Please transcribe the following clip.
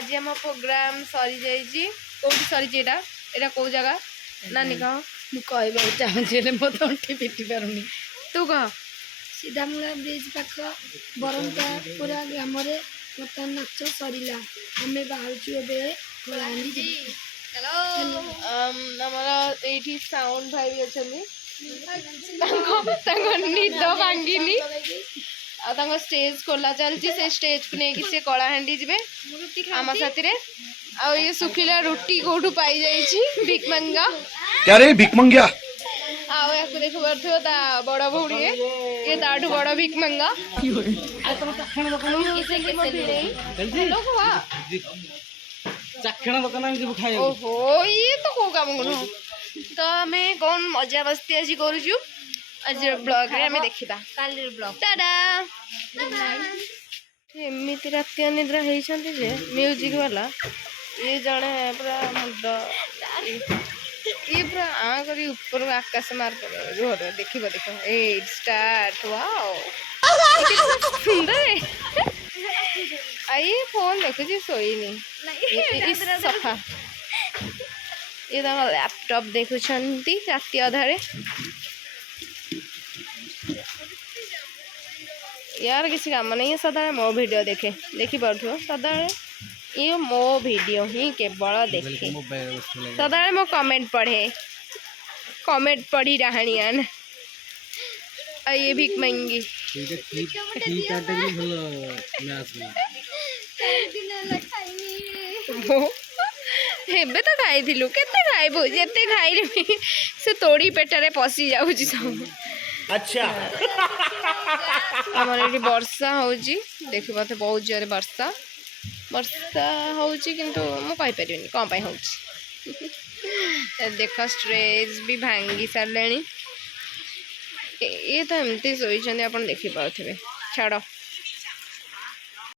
आज आम प्रोग्राम सरी जाइए कौटी सरी एटा कौ जगह नानी कह मुझे चाहूँ मो तंठी पिटी पारुनी तू कह सीधामूला ब्रिज पाख बरंता पूरा ग्राम बर्तमान नाच सरला आम बाहर कलाहांडी आमर ये साउंड भाई भी अच्छा निद भांगिनी आ स्टेज खोला चलती से स्टेज को लेकिन से कलाहांडी जी आम साथी आ ये सुखिला रुटी कौटू पाई जाइए भिकमंगा क्या रे भिकमंगिया आउ या देख पार ता बड़ भौणी ये ताठू बड़ भिकमंगा ओहो ये तो कौ काम नुह तो आम कौन मजा मस्ती आज करुचु आज ब्लॉग रे हमें देखिबा काली ब्लॉग टाटा एमती राति अनिद्रा होती जे म्यूजिक वाला ये जड़े पूरा मुंड ये पूरा आ करी ऊपर आकाश मार जोर देख देख ए स्टार्ट वाओ सुंदर है आई फोन देखुची सोईनी सफा ये तो लैपटॉप देखुं राति अधारे यार किसी काम नहीं है सदा मो वीडियो देखे देखी पार्थो सदा ये मो वीडियो ही केवल देखे सदा मो कमेंट पढ़ी रहानियान और ये भिक मंगी हेबे तो खाई केते खाइबू जेते खाई से तोड़ी पेटरे पशि जाऊँ सब अच्छा आमर ये वर्षा हो देख पाते बहुत जोर वर्षा किंतु मुझे कौन हो देख स्ट्रेज भी भांगी सारे ये तो एमती शोन आप देखी पारे छाड़